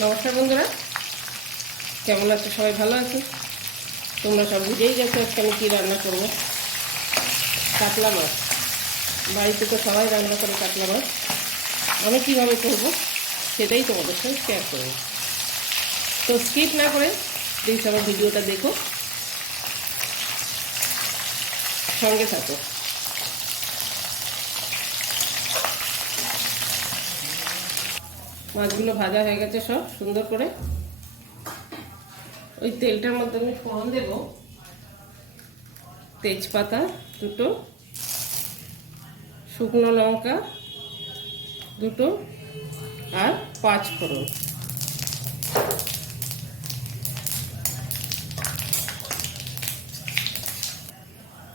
নমস্কার বন্ধুরা, কেমন আছো? সবাই ভালো আছো? তোমরা সব বুঝেই গেছো আজকে আমি কী রান্না করবো। কাতলা মাছ। বাড়িতে তো সবাই রান্না করে কাতলা মাছ। আমি কীভাবে করবো সেটাই তোমাদের সঙ্গে শেয়ার করবো। তো স্কিপ না করে প্লিজ আমার ভিডিওটা দেখো, সঙ্গে থাকো। মাছগুলো ভাজা হয়ে গেছে সব সুন্দর করে। ওই তেলটার মধ্যে আমি ফোড়ন দেব তেজপাতা দুটো, শুকনো লঙ্কা দুটো আর 5 ফোড়ন।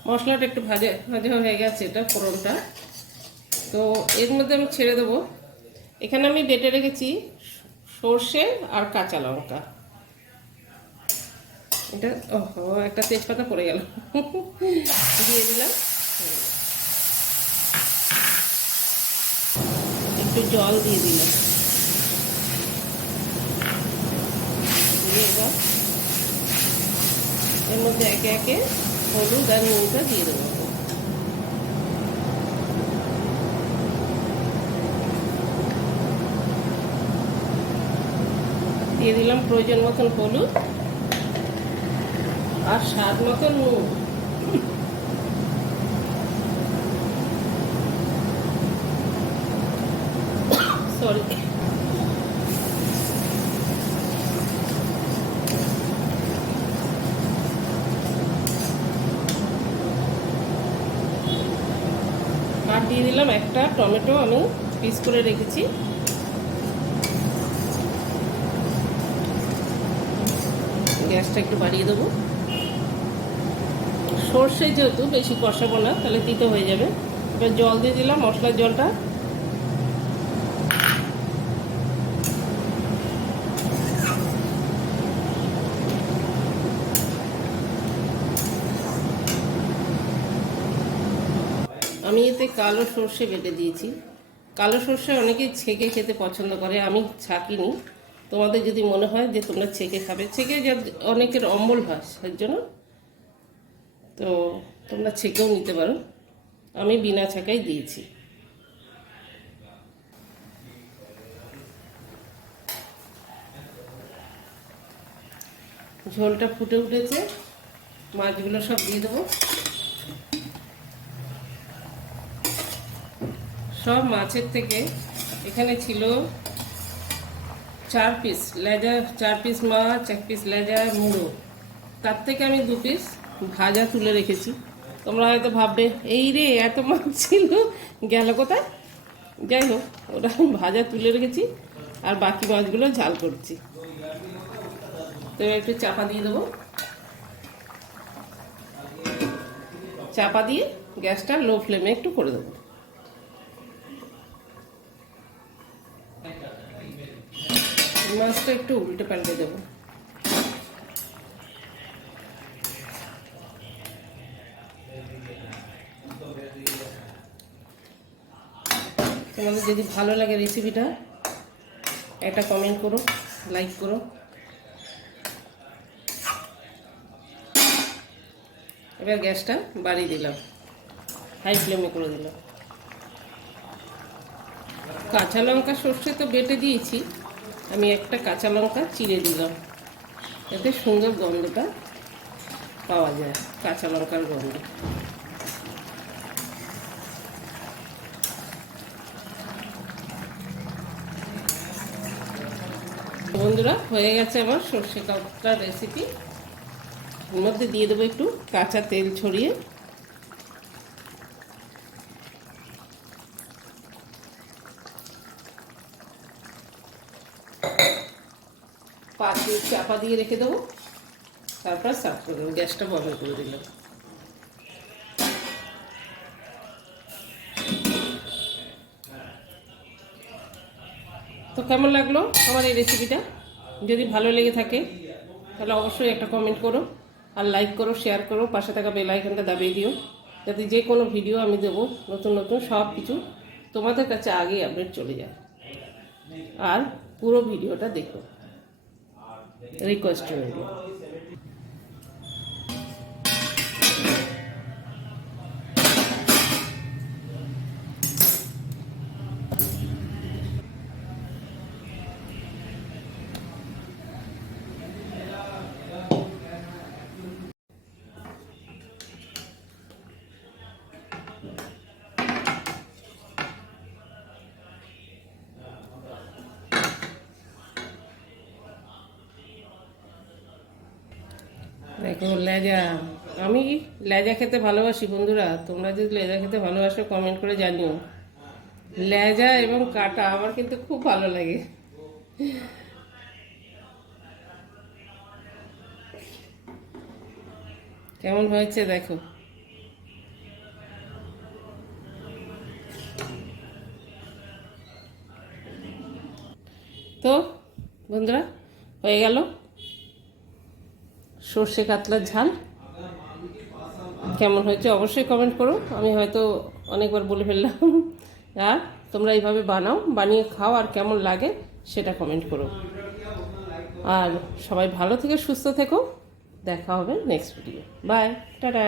মশলাটা একটু ভাজা ভাজা হয়ে গেছে, এটা ফোড়নটা। তো এর মধ্যে আমি ছেড়ে দেবো, এখানে আমি বেটে রেখেছি সর্ষে আর কাঁচা লঙ্কা। এটা ওহো, একটা তেজপাতা পড়ে গেল, দিয়ে দিলাম। একটু জল দিয়ে দিলাম, দিয়ে এবার এর মধ্যে একে একে হলুদ আর নুনটা দিয়ে দেবো। দিয়ে দিলাম প্রয়োজন মতন হলুদ আর স্বাদ মতন নুন। সরি, আর দিয়ে দিলাম একটা টমেটো আমি পিস করে রেখেছি। গ্যাসটা একটু বাড়িয়ে দেবো, সর্ষে যেহেতু বেশি কষাবো না, তাহলে তিতো হয়ে যাবে। এবার জল দিয়ে দিলাম, মশলার জলটা। আমি এতে কালো সর্ষে বেটে দিয়েছি। কালো সর্ষে অনেকেই ছেঁকে খেতে পছন্দ করে, আমি ছাঁকিনি। তোমাদের যদি মনে হয় যে তোমরা ছেঁকে খাবে, ছেঁকে অনেকের অম্বল হয় সেই জন্য, তো তোমরা ছেঁকেও নিতে পারো। আমি বিনা ছাঁকাই দিয়েছি। ঝোলটা ফুটে উঠেছে, মাছগুলো সব দিয়ে দেবো। সব মাছের থেকে এখানে ছিল 4 পিস লেজা, 4 পিস মাছ, 1 পিস লেজা মুড়ো। তার থেকে আমি 2 পিস ভাজা তুলে রেখেছি। তোমরা হয়তো ভাববে এই রে এত মাছ ছিল, গেল কোথায়? যাই হোক, ওটা আমি ভাজা তুলে রেখেছি আর বাকি মাছগুলো ঝাল করছি। তো এবার একটু চাপা দিয়ে দেবো, চাপা দিয়ে গ্যাসটা লো ফ্লেমে একটু করে দেবো। মাছটা একটু উল্টে পাল্টে দেবো। তোমাদের যদি ভালো লাগে রেসিপিটা, একটা কমেন্ট করো, লাইক করো। এবার গ্যাসটা বাড়িয়ে দিলাম, হাই ফ্লেমে করে দিলাম। কাঁচা লঙ্কা সর্ষে তো বেটে দিয়েছি, আমি একটা কাঁচা লঙ্কা চিড়ে দিলাম, এতে সুন্দর গন্ধটা পাওয়া যায়, কাঁচা লঙ্কার গন্ধ। বন্ধুরা, হয়ে গেছে আমার সর্ষে কাঁচা রেসিপি। এর মধ্যে দিয়ে দেবো একটু কাঁচা তেল ছড়িয়ে। পাঁচ মিনিট চাপা দিয়ে রেখে দেবো, তারপর সার্ভ করে দেবো। গ্যাসটা বন্ধ করে দিলাম। তো কেমন লাগলো আমার এই রেসিপিটা? যদি ভালো লেগে থাকে তাহলে অবশ্যই একটা কমেন্ট করো, আর লাইক করো, শেয়ার করো, পাশে থাকা বেল আইকনটা দাবিয়ে দিও, যাতে যে কোনো ভিডিও আমি দেবো নতুন নতুন সব কিছু তোমাদের কাছে আগে আপডেট চলে যায়। আর পুরো ভিডিওটা দেখো, রিকোয়েস্ট রইল। দেখো লেজা, আমি লেজা খেতে ভালোবাসি বন্ধুরা। তোমরা যদি লেজা খেতে ভালোবাসো কমেন্ট করে জানিও। লেজা এবং কাটা আমার কিন্তু খুব ভালো লাগে। কেমন হয়েছে দেখো। তো বন্ধুরা, হয়ে গেল সর্ষে কাতলার ঝাল। কেমন হয়েছে অবশ্যই কমেন্ট করো। আমি হয়তো অনেকবার বলে ফেললাম। আর তোমরা এইভাবে বানাও, বানিয়ে খাও, আর কেমন লাগে সেটা কমেন্ট করো। আর সবাই ভালো থেকে সুস্থ থেকো। দেখা হবে নেক্সট ভিডিও। By, tata.